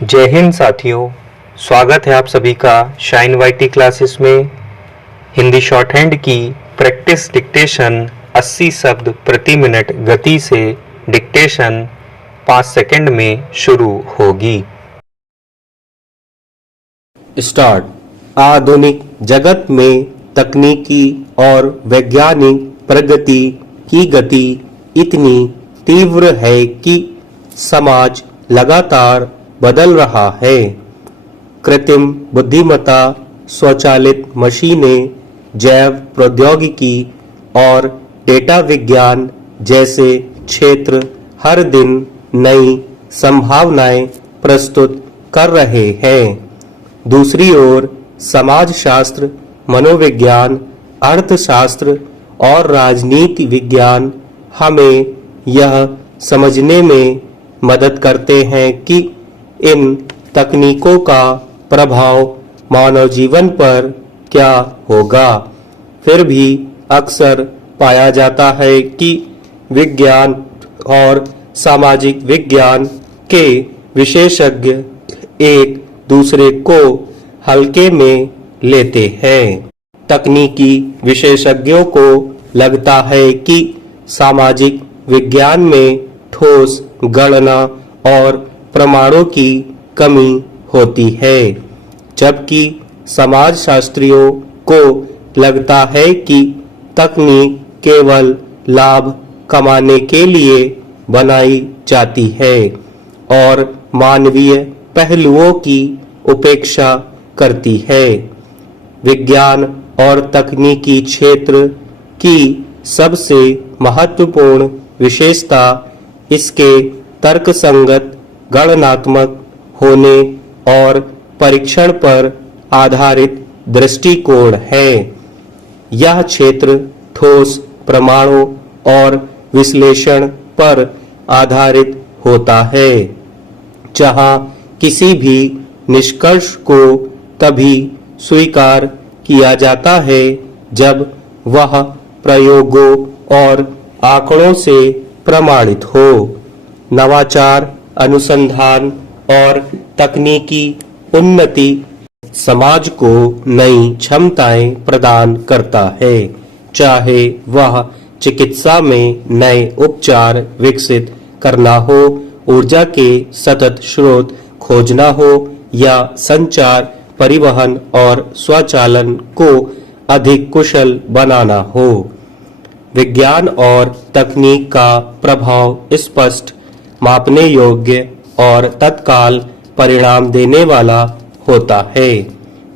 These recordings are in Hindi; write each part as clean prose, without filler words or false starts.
जय हिंद साथियों, स्वागत है आप सभी का शाइन वाईटी क्लासेस में। हिंदी शॉर्ट हैंड की प्रैक्टिस डिक्टेशन 80 शब्द प्रति मिनट गति से डिक्टेशन 5 सेकंड में शुरू होगी। स्टार्ट। आधुनिक जगत में तकनीकी और वैज्ञानिक प्रगति की गति इतनी तीव्र है कि समाज लगातार बदल रहा है। कृत्रिम बुद्धिमत्ता, स्वचालित मशीनें, जैव प्रौद्योगिकी और डेटा विज्ञान जैसे क्षेत्र हर दिन नई संभावनाएं प्रस्तुत कर रहे हैं। दूसरी ओर समाजशास्त्र, मनोविज्ञान, अर्थशास्त्र और राजनीति विज्ञान हमें यह समझने में मदद करते हैं कि इन तकनीकों का प्रभाव मानव जीवन पर क्या होगा। फिर भी अक्सर पाया जाता है कि विज्ञान और सामाजिक विज्ञान के विशेषज्ञ एक दूसरे को हल्के में लेते हैं। तकनीकी विशेषज्ञों को लगता है कि सामाजिक विज्ञान में ठोस गणना और प्रमाणों की कमी होती है, जबकि समाजशास्त्रियों को लगता है कि तकनीक केवल लाभ कमाने के लिए बनाई जाती है और मानवीय पहलुओं की उपेक्षा करती है। विज्ञान और तकनीकी क्षेत्र की सबसे महत्वपूर्ण विशेषता इसके तर्कसंगत, गणनात्मक होने और परीक्षण पर आधारित दृष्टिकोण है। यह क्षेत्र ठोस प्रमाणों और विश्लेषण पर आधारित होता है, जहां किसी भी निष्कर्ष को तभी स्वीकार किया जाता है जब वह प्रयोगों और आंकड़ों से प्रमाणित हो। नवाचार, अनुसंधान और तकनीकी उन्नति समाज को नई क्षमताएं प्रदान करता है, चाहे वह चिकित्सा में नए उपचार विकसित करना हो, ऊर्जा के सतत स्रोत खोजना हो या संचार, परिवहन और स्वचालन को अधिक कुशल बनाना हो। विज्ञान और तकनीक का प्रभाव स्पष्ट, मापने योग्य और तत्काल परिणाम देने वाला होता है,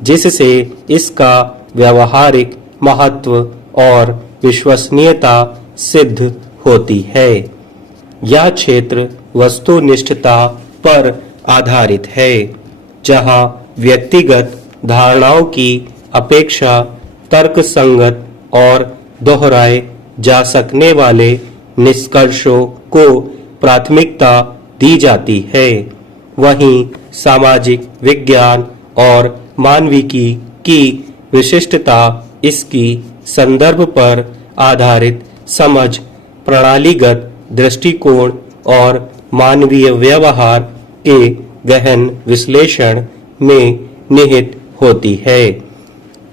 जिससे इसका व्यावहारिक महत्व और विश्वसनीयता सिद्ध होती है। यह क्षेत्र वस्तुनिष्ठता पर आधारित है, जहां व्यक्तिगत धारणाओं की अपेक्षा तर्कसंगत और दोहराए जा सकने वाले निष्कर्षों को प्राथमिकता दी जाती है। वहीं सामाजिक विज्ञान और मानविकी की विशिष्टता इसकी संदर्भ पर आधारित समझ, प्रणालीगत दृष्टिकोण और मानवीय व्यवहार के गहन विश्लेषण में निहित होती है।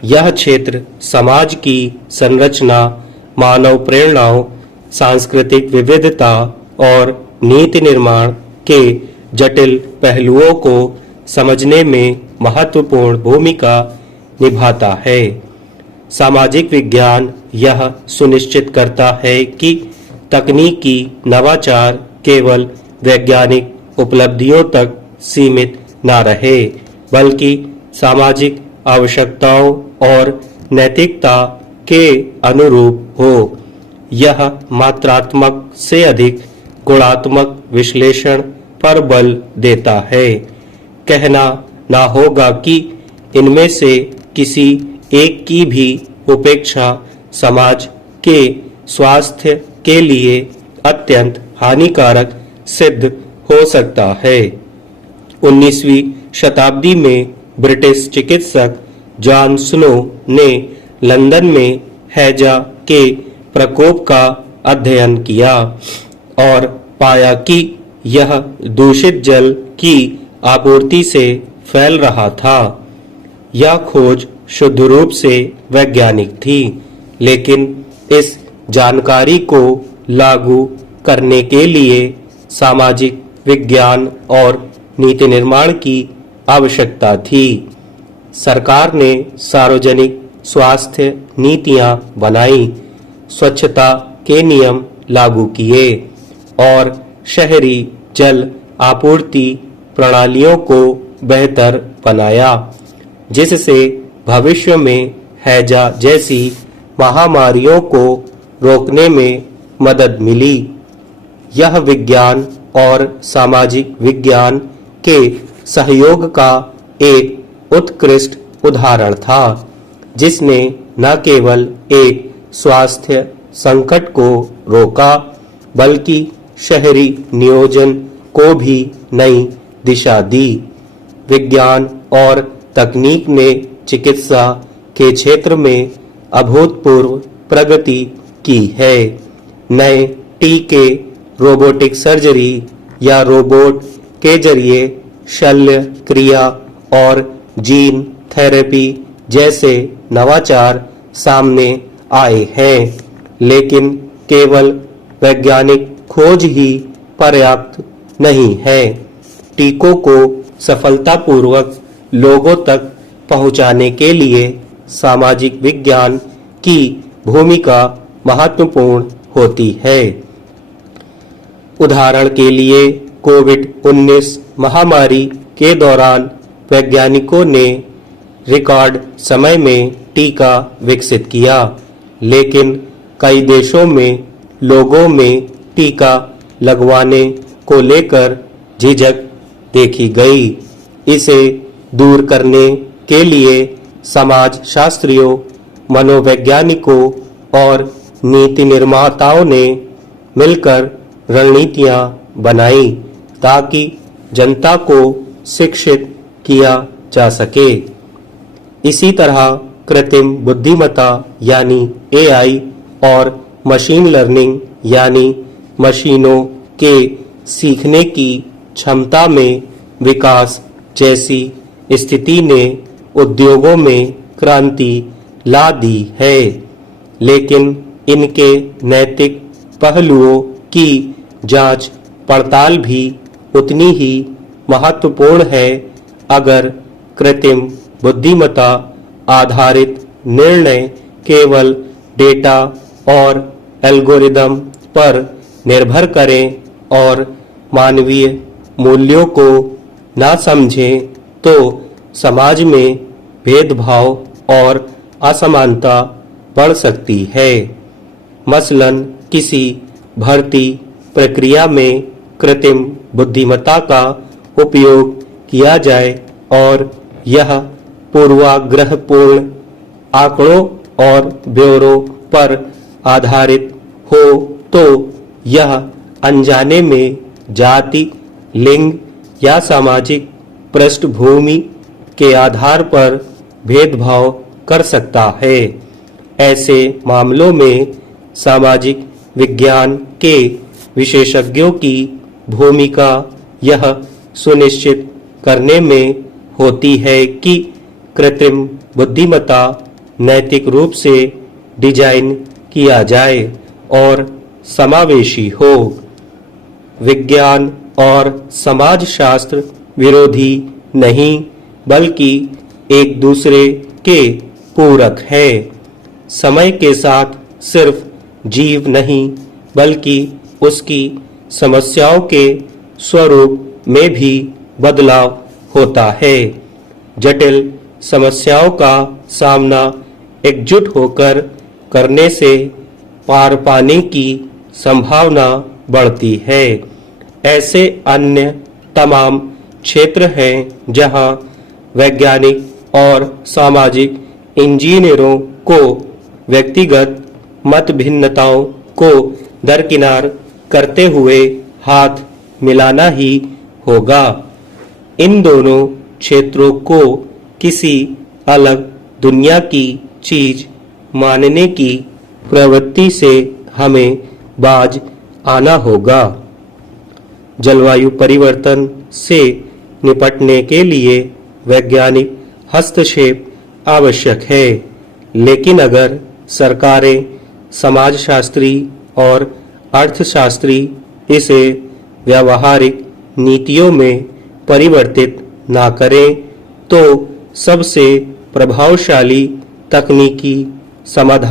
यह क्षेत्र समाज की संरचना, मानव प्रेरणाओं, सांस्कृतिक विविधता और नीति निर्माण के जटिल पहलुओं को समझने में महत्वपूर्ण भूमिका निभाता है। सामाजिक विज्ञान यह सुनिश्चित करता है कि तकनीकी नवाचार केवल वैज्ञानिक उपलब्धियों तक सीमित न रहे, बल्कि सामाजिक आवश्यकताओं और नैतिकता के अनुरूप हो। यह मात्रात्मक से अधिक गुणात्मक विश्लेषण पर बल देता है। कहना ना होगा कि इनमें से किसी एक की भी उपेक्षा समाज के स्वास्थ्य के लिए अत्यंत हानिकारक सिद्ध हो सकता है। 19वीं शताब्दी में ब्रिटिश चिकित्सक जॉन स्नो ने लंदन में हैजा के प्रकोप का अध्ययन किया और पाया कि यह दूषित जल की आपूर्ति से फैल रहा था। यह खोज शुद्ध रूप से वैज्ञानिक थी, लेकिन इस जानकारी को लागू करने के लिए सामाजिक विज्ञान और नीति निर्माण की आवश्यकता थी। सरकार ने सार्वजनिक स्वास्थ्य नीतियां बनाई, स्वच्छता के नियम लागू किए और शहरी जल आपूर्ति प्रणालियों को बेहतर बनाया, जिससे भविष्य में हैजा जैसी महामारियों को रोकने में मदद मिली। यह विज्ञान और सामाजिक विज्ञान के सहयोग का एक उत्कृष्ट उदाहरण था, जिसने न केवल एक स्वास्थ्य संकट को रोका, बल्कि शहरी नियोजन को भी नई दिशा दी। विज्ञान और तकनीक ने चिकित्सा के क्षेत्र में अभूतपूर्व प्रगति की है। नए टीके, रोबोटिक सर्जरी या रोबोट के जरिए शल्य क्रिया और जीन थेरेपी जैसे नवाचार सामने आए हैं, लेकिन केवल वैज्ञानिक खोज ही पर्याप्त नहीं है। टीकों को सफलतापूर्वक लोगों तक पहुंचाने के लिए सामाजिक विज्ञान की भूमिका महत्वपूर्ण होती है। उदाहरण के लिए कोविड-19 महामारी के दौरान वैज्ञानिकों ने रिकॉर्ड समय में टीका विकसित किया, लेकिन कई देशों में लोगों में टीका लगवाने को लेकर झिझक देखी गई। इसे दूर करने के लिए समाजशास्त्रियों, मनोवैज्ञानिकों और नीति निर्माताओं ने मिलकर रणनीतियां बनाई ताकि जनता को शिक्षित किया जा सके। इसी तरह कृत्रिम बुद्धिमत्ता यानी एआई और मशीन लर्निंग यानी मशीनों के सीखने की क्षमता में विकास जैसी स्थिति ने उद्योगों में क्रांति ला दी है, लेकिन इनके नैतिक पहलुओं की जांच पड़ताल भी उतनी ही महत्वपूर्ण है। अगर कृत्रिम बुद्धिमत्ता आधारित निर्णय केवल डेटा और एल्गोरिदम पर निर्भर करें और मानवीय मूल्यों को ना समझें, तो समाज में भेदभाव और असमानता बढ़ सकती है। मसलन किसी भर्ती प्रक्रिया में कृत्रिम बुद्धिमत्ता का उपयोग किया जाए और यह पूर्वाग्रहपूर्ण आंकड़ों और ब्यौरों पर आधारित हो, तो यह अनजाने में जाति, लिंग या सामाजिक पृष्ठभूमि के आधार पर भेदभाव कर सकता है। ऐसे मामलों में सामाजिक विज्ञान के विशेषज्ञों की भूमिका यह सुनिश्चित करने में होती है कि कृत्रिम बुद्धिमत्ता नैतिक रूप से डिजाइन किया जाए और समावेशी हो। विज्ञान और समाजशास्त्र विरोधी नहीं, बल्कि एक दूसरे के पूरक है। समय के साथ सिर्फ जीव नहीं, बल्कि उसकी समस्याओं के स्वरूप में भी बदलाव होता है। जटिल समस्याओं का सामना एकजुट होकर करने से पार पाने की संभावना बढ़ती है। ऐसे अन्य तमाम क्षेत्र हैं जहां वैज्ञानिक और सामाजिक इंजीनियरों को व्यक्तिगत मतभिन्नताओं को दरकिनार करते हुए हाथ मिलाना ही होगा। इन दोनों क्षेत्रों को किसी अलग दुनिया की चीज मानने की प्रवृत्ति से हमें बाज आना होगा। जलवायु परिवर्तन से निपटने के लिए वैज्ञानिक हस्तक्षेप आवश्यक है, लेकिन अगर सरकारें, समाजशास्त्री और अर्थशास्त्री इसे व्यावहारिक नीतियों में परिवर्तित ना करें, तो सबसे प्रभावशाली तकनीकी समाधान